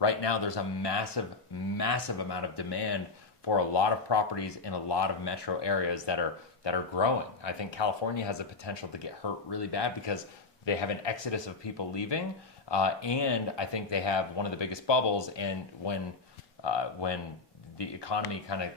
right now there's a massive amount of demand for a lot of properties in a lot of metro areas that are growing. I think California has the potential to get hurt really bad because they have an exodus of people leaving, and I think they have one of the biggest bubbles. And when the economy kind of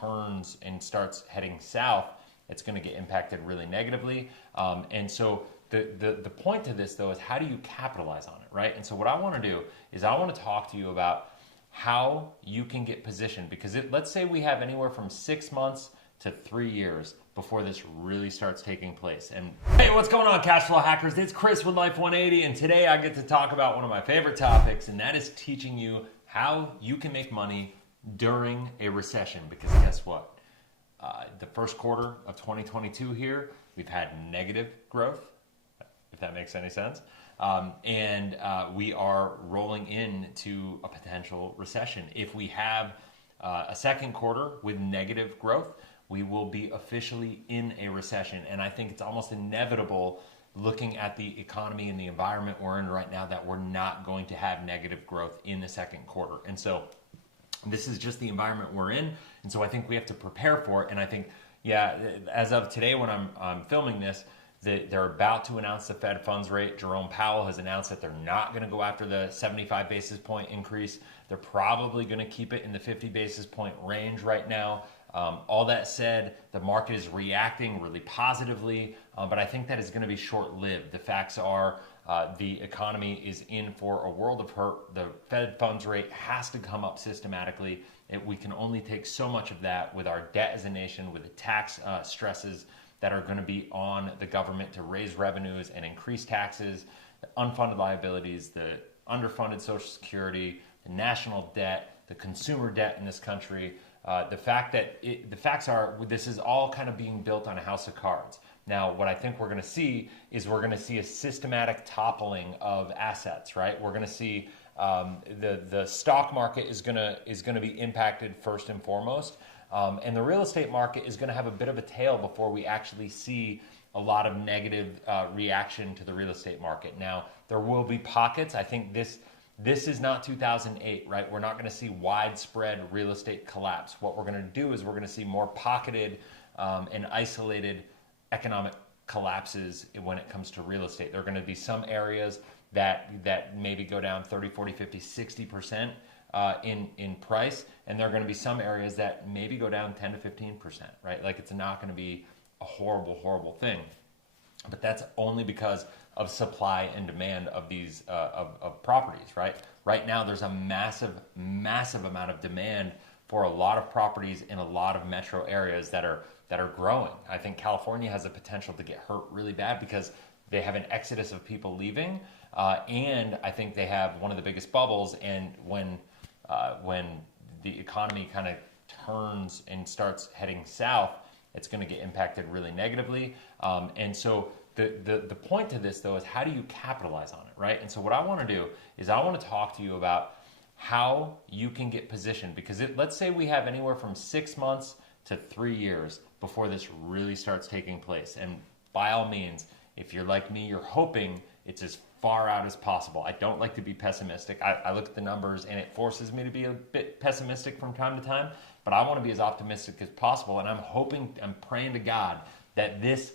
turns and starts heading south, it's going to get impacted really negatively. And so the point to this, though, is how do you capitalize on it, right? And so what I want to do is I want to talk to you about how you can get positioned, because let's say we have anywhere from 6 months to 3 years before this really starts taking place. And hey, what's going on, cash flow hackers? It's Chris with Life 180, and today I get to talk about one of my favorite topics, and that is teaching you how you can make money during a recession. Because guess what? The first quarter of 2022 here, we've had negative growth, if that makes any sense. And we are rolling into a potential recession. If we have a second quarter with negative growth, we will be officially in a recession. And I think it's almost inevitable, looking at the economy and the environment we're in right now, that we're not going to have negative growth in the second quarter. And so this is just the environment we're in. And so I think we have to prepare for it. And I think, as of today when I'm filming this, they're about to announce the Fed funds rate. Jerome Powell has announced that they're not going to go after the 75 basis point increase. They're probably going to keep it in the 50 basis point range right now. All that said, the market is reacting really positively, but I think that is going to be short-lived. The facts are the economy is in for a world of hurt. The Fed funds rate has to come up systematically. We can only take so much of that with our debt as a nation, with the tax stresses that are going to be on the government to raise revenues and increase taxes, the unfunded liabilities, the underfunded Social Security, the national debt, the consumer debt in this country. The facts are this is all kind of being built on a house of cards. Now, what I think we're going to see is a systematic toppling of assets, right? We're going to see the stock market is going to be impacted first and foremost. And the real estate market is going to have a bit of a tail before we actually see a lot of negative reaction to the real estate market. Now, there will be pockets. I think this is not 2008, right? We're not going to see widespread real estate collapse. What we're going to do is we're going to see more pocketed and isolated economic collapses when it comes to real estate. There are going to be some areas that maybe go down 30, 40, 50, 60%. In price, and there are going to be some areas that maybe go down 10 to 15%, right? Like, it's not going to be a horrible thing, but that's only because of supply and demand of these of properties, right? Right now, there's a massive amount of demand for a lot of properties in a lot of metro areas that are growing. I think California has the potential to get hurt really bad because they have an exodus of people leaving, and I think they have one of the biggest bubbles. And when the economy kind of turns and starts heading south, it's going to get impacted really negatively. And so the point to this, though, is how do you capitalize on it, right? And so what I want to do is I want to talk to you about how you can get positioned, because let's say we have anywhere from 6 months to 3 years before this really starts taking place. And by all means, if you're like me, you're hoping it's as far out as possible. I don't like to be pessimistic. I look at the numbers and it forces me to be a bit pessimistic from time to time, but I want to be as optimistic as possible. And I'm praying to God that this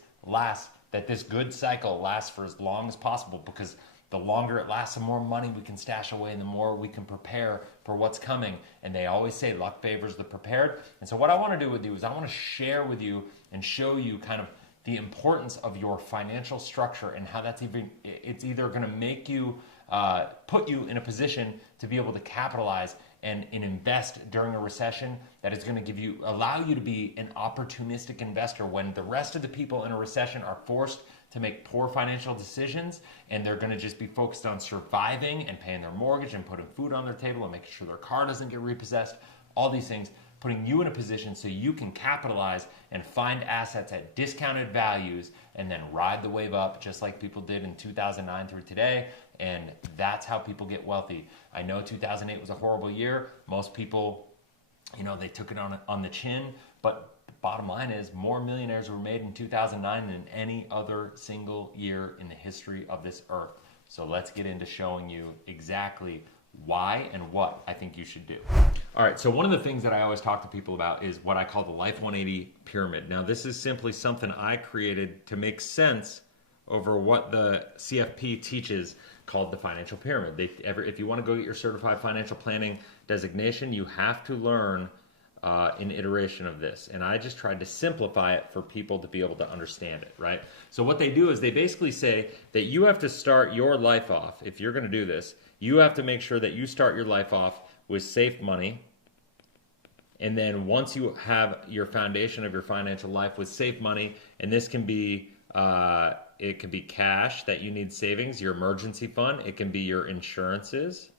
good cycle lasts for as long as possible, because the longer it lasts, the more money we can stash away and the more we can prepare for what's coming. And they always say luck favors the prepared. And so what I want to do with you is I want to share with you and show you kind of the importance of your financial structure and how it's either going to make you, put you in a position to be able to capitalize and invest during a recession that is going to allow you to be an opportunistic investor when the rest of the people in a recession are forced to make poor financial decisions, and they're going to just be focused on surviving and paying their mortgage and putting food on their table and making sure their car doesn't get repossessed, all these things, putting you in a position so you can capitalize and find assets at discounted values and then ride the wave up just like people did in 2009 through today. And that's how people get wealthy. I know 2008 was a horrible year. Most people, they took it on the chin, but the bottom line is more millionaires were made in 2009 than any other single year in the history of this earth. So let's get into showing you exactly why and what I think you should do. All right, so one of the things that I always talk to people about is what I call the Life 180 pyramid. Now, this is simply something I created to make sense over what the CFP teaches, called the financial pyramid. If you want to go get your certified financial planning designation, you have to learn an iteration of this. And I just tried to simplify it for people to be able to understand it, right? So what they do is they basically say that you have to start your life off, if you're going to do this, you have to make sure that you start your life off with safe money. And then once you have your foundation of your financial life with safe money, and this can be it can be cash that you need savings, your emergency fund. It can be your insurances,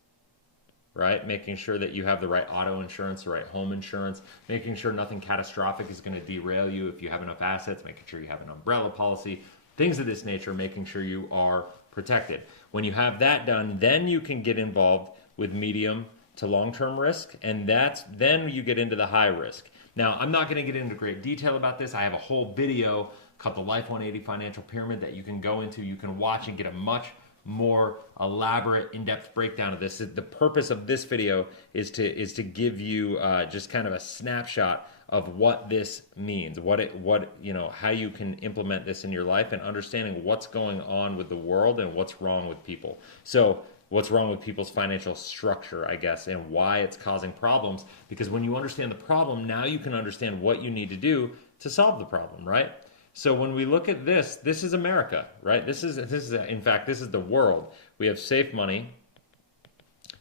right? Making sure that you have the right auto insurance, the right home insurance, making sure nothing catastrophic is going to derail you if you have enough assets, making sure you have an umbrella policy, things of this nature, making sure you are protected. When you have that done, then you can get involved with medium to long-term risk, and then you get into the high risk. Now, I'm not going to get into great detail about this. I have a whole video called the Life 180 Financial Pyramid that you can go into, you can watch and get a much more elaborate, in-depth breakdown of this. The purpose of this video is to give you just kind of a snapshot of what this means, how you can implement this in your life, and understanding what's going on with the world and what's wrong with people. So what's wrong with people's financial structure, I guess, and why it's causing problems. Because when you understand the problem, now you can understand what you need to do to solve the problem, right? So when we look at this is America, right? This is in fact, this is the world. We have safe money,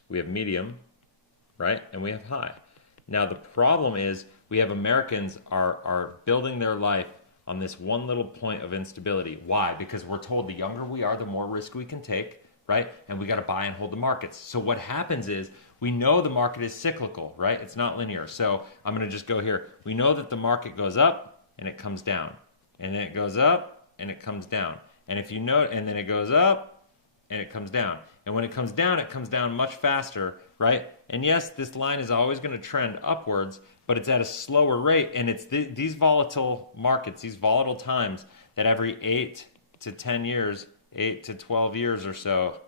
we have medium, right? And we have high. Now the problem is we have Americans are building their life on this one little point of instability. Why? Because we're told the younger we are, the more risk we can take, right? And we got to buy and hold the markets. So what happens is we know the market is cyclical, right? It's not linear. So I'm going to just go here. We know that the market goes up and it comes down. And then it goes up and it comes down. And if you note, and then it goes up and it comes down. And when it comes down much faster, right? And yes, this line is always going to trend upwards, but it's at a slower rate. And it's these volatile markets, these volatile times that every 8 to 10 years, 8 to 12 years or so,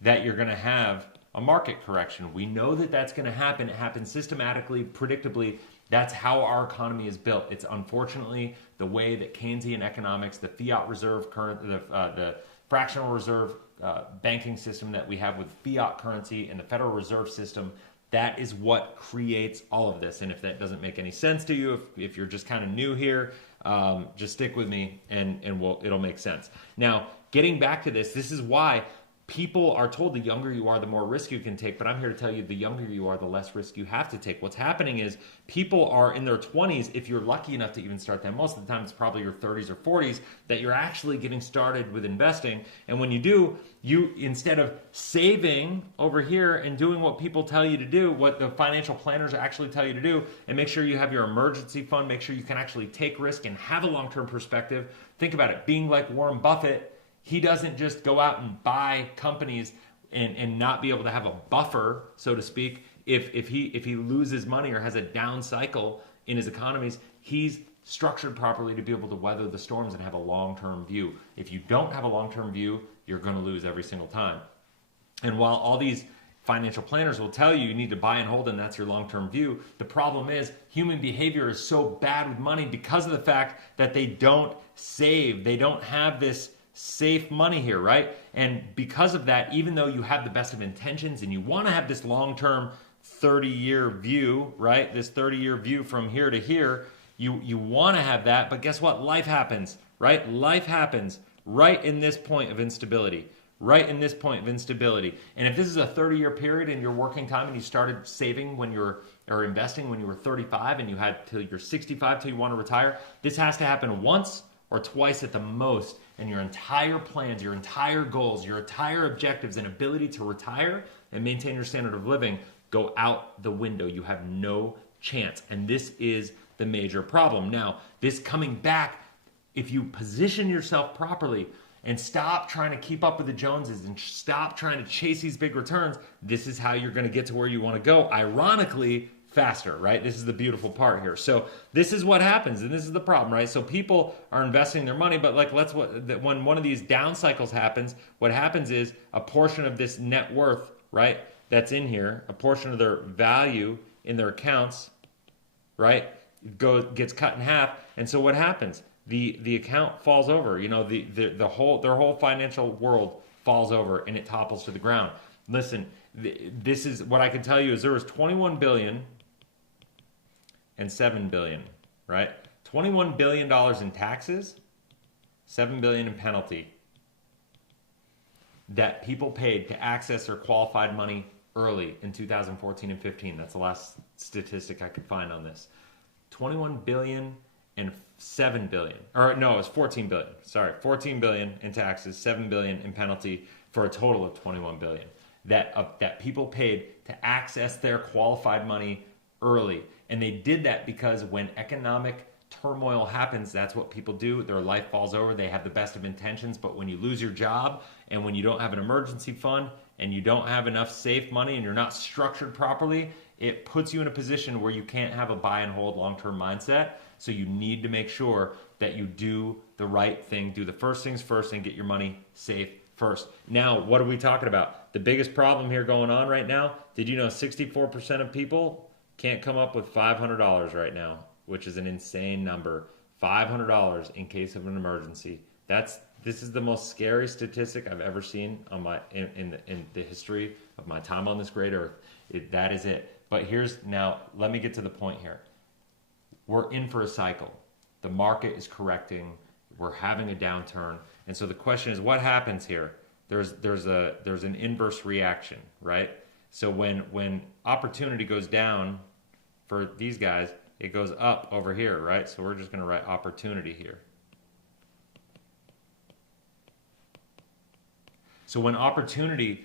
that you're going to have a market correction. We know that that's going to happen. It happens systematically, predictably. That's how our economy is built. It's unfortunately the way that Keynesian economics, the fiat reserve the fractional reserve banking system that we have with fiat currency and the Federal Reserve System, that is what creates all of this. And if that doesn't make any sense to you, if you're just kind of new here, just stick with me and it'll make sense. Now, getting back to this is why people are told the younger you are, the more risk you can take. But I'm here to tell you the younger you are, the less risk you have to take. What's happening is people are in their 20s, if you're lucky enough to even start them. Most of the time it's probably your 30s or 40s that you're actually getting started with investing. And when you do, you, instead of saving over here and doing what people tell you to do, what the financial planners actually tell you to do, and make sure you have your emergency fund, make sure you can actually take risk and have a long-term perspective. Think about it, being like Warren Buffett, he doesn't just go out and buy companies and not be able to have a buffer, so to speak. If he loses money or has a down cycle in his economies, he's structured properly to be able to weather the storms and have a long-term view. If you don't have a long-term view, you're going to lose every single time. And while all these financial planners will tell you you need to buy and hold and that's your long-term view, the problem is human behavior is so bad with money because of the fact that they don't save. They don't have this safe money here, right? And because of that, even though you have the best of intentions and you want to have this long-term 30-year view, right? This 30-year view from here to here, you want to have that, but guess what? Life happens, right? Life happens right in this point of instability, right in this point of instability. And if this is a 30-year period in your working time and you started saving or investing when you were 35 and you had till you're 65 till you want to retire, this has to happen once or twice at the most, and your entire plans, your entire goals, your entire objectives and ability to retire and maintain your standard of living go out the window. You have no chance. And this is the major problem. Now, this coming back, if you position yourself properly and stop trying to keep up with the Joneses and stop trying to chase these big returns, this is how you're going to get to where you want to go. Ironically, faster, right? This is the beautiful part here. So this is what happens, and this is the problem, right? So people are investing their money, but when one of these down cycles happens, what happens is a portion of this net worth, right, that's in here, a portion of their value in their accounts, right, gets cut in half. And so what happens? The account falls over. You know, their whole financial world falls over and it topples to the ground. Listen, this is what I can tell you is there was 21 billion and 7 billion, right? $21 billion in taxes, 7 billion in penalty that people paid to access their qualified money early in 2014 and 15. That's the last statistic I could find on this. 21 billion and 7 billion. Or no, it was 14 billion. Sorry, 14 billion in taxes, 7 billion in penalty for a total of 21 billion that people paid to access their qualified money early. And they did that because when economic turmoil happens, that's what people do. Their life falls over. They have the best of intentions, but when you lose your job and when you don't have an emergency fund and you don't have enough safe money and you're not structured properly, it puts you in a position where you can't have a buy and hold long-term mindset. So you need to make sure that you do the right thing, do the first things first, and get your money safe first. Now, what are we talking about? The biggest problem here going on right now, did you know 64% of people can't come up with $500 right now, which is an insane number. $500 in case of an emergency. This is the most scary statistic I've ever seen on in the history of my time on this great earth. That is it. But now, let me get to the point here. We're in for a cycle. The market is correcting. We're having a downturn. And so the question is, what happens here? There's an inverse reaction, right? So when opportunity goes down for these guys, it goes up over here, right? So we're just going to write opportunity here. So when opportunity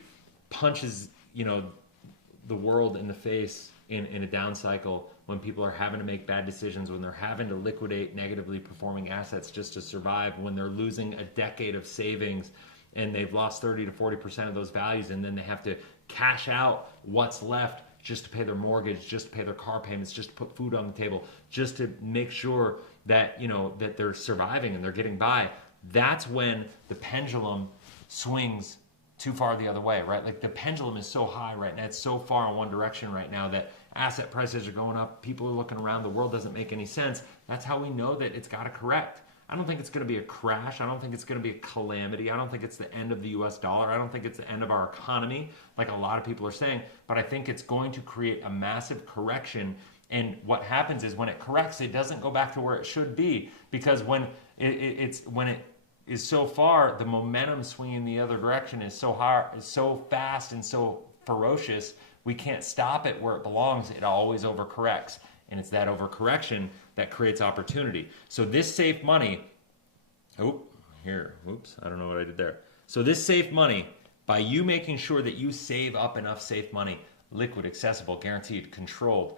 punches, the world in the face in a down cycle, when people are having to make bad decisions, when they're having to liquidate negatively performing assets just to survive, when they're losing a decade of savings and they've lost 30 to 40% of those values, and then they have to cash out what's left just to pay their mortgage, just to pay their car payments, just to put food on the table, just to make sure that, that they're surviving and they're getting by. That's when the pendulum swings too far the other way, right? Like the pendulum is so high right now. It's so far in one direction right now that asset prices are going up. People are looking around. The world doesn't make any sense. That's how we know that it's got to correct. I don't think it's going to be a crash. I don't think it's going to be a calamity. I don't think it's the end of the US dollar. I don't think it's the end of our economy, like a lot of people are saying. But I think it's going to create a massive correction. And what happens is when it corrects, it doesn't go back to where it should be. Because when it is so far, the momentum swinging the other direction is so hard, is so fast and so ferocious, we can't stop it where it belongs. It always overcorrects. And it's that overcorrection that creates opportunity. So this safe money, I don't know what I did there. So this safe money, by you making sure that you save up enough safe money, liquid, accessible, guaranteed, controlled,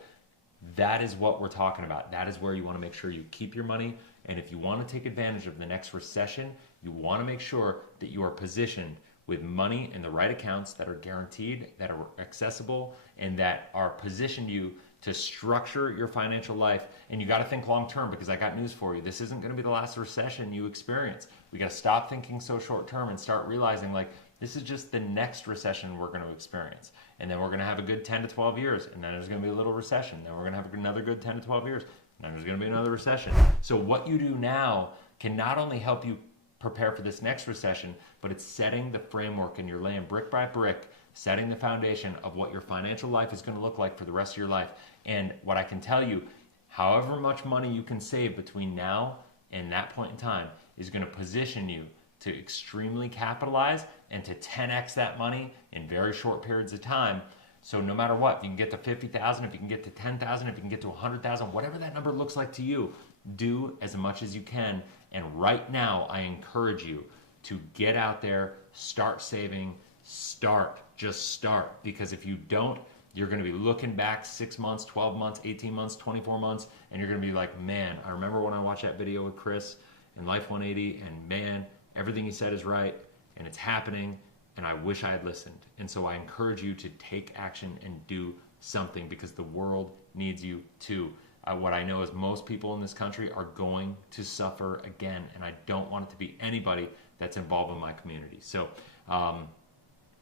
that is what we're talking about. That is where you want to make sure you keep your money. And if you want to take advantage of the next recession, you want to make sure that you are positioned with money in the right accounts that are guaranteed, that are accessible, and that are positioned you to structure your financial life. And you got to think long term, because I got news for you. This isn't going to be the last recession you experience. We got to stop thinking so short term and start realizing like this is just the next recession we're going to experience. And then we're going to have a good 10 to 12 years. And then there's going to be a little recession. Then we're going to have another good 10 to 12 years. And then there's going to be another recession. So what you do now can not only help you prepare for this next recession, but it's setting the framework, and you're laying brick by brick, setting the foundation of what your financial life is going to look like for the rest of your life. And what I can tell you, however much money you can save between now and that point in time is going to position you to extremely capitalize and to 10x that money in very short periods of time. So no matter what, if you can get to 50,000, if you can get to 10,000, if you can get to 100,000, whatever that number looks like to you, do as much as you can. And right now, I encourage you to get out there, start saving, just start. Because if you don't, you're going to be looking back 6 months, 12 months, 18 months, 24 months, and you're going to be like, man, I remember when I watched that video with Chris in Life 180, and man, everything he said is right, and it's happening, and I wish I had listened. And so I encourage you to take action and do something, because the world needs you too. What I know is most people in this country are going to suffer again, and I don't want it to be anybody that's involved in my community. So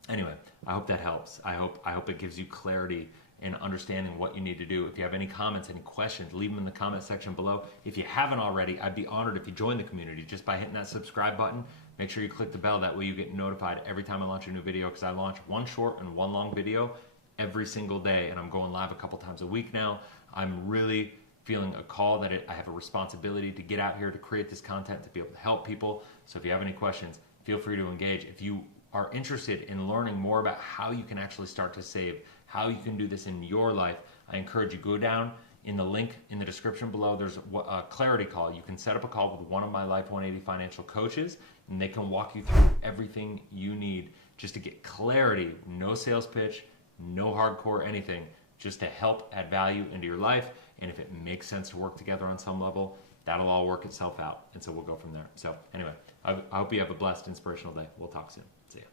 Anyway, I hope that helps. I hope it gives you clarity and understanding what you need to do. If you have any comments, any questions, leave them in the comment section below. If you haven't already, I'd be honored if you join the community just by hitting that subscribe button. Make sure you click the bell. That way you get notified every time I launch a new video, because I launch one short and one long video every single day, and I'm going live a couple times a week now. I'm really feeling a call that I have a responsibility to get out here to create this content, to be able to help people. So if you have any questions, feel free to engage. If you are interested in learning more about how you can actually start to save, how you can do this in your life, I encourage you, go down in the link in the description below. There's a clarity call. You can set up a call with one of my Life 180 financial coaches, and they can walk you through everything you need just to get clarity. No sales pitch, no hardcore anything, just to help add value into your life. And if it makes sense to work together on some level, that'll all work itself out. And so we'll go from there. So anyway, I hope you have a blessed, inspirational day. We'll talk soon. See ya.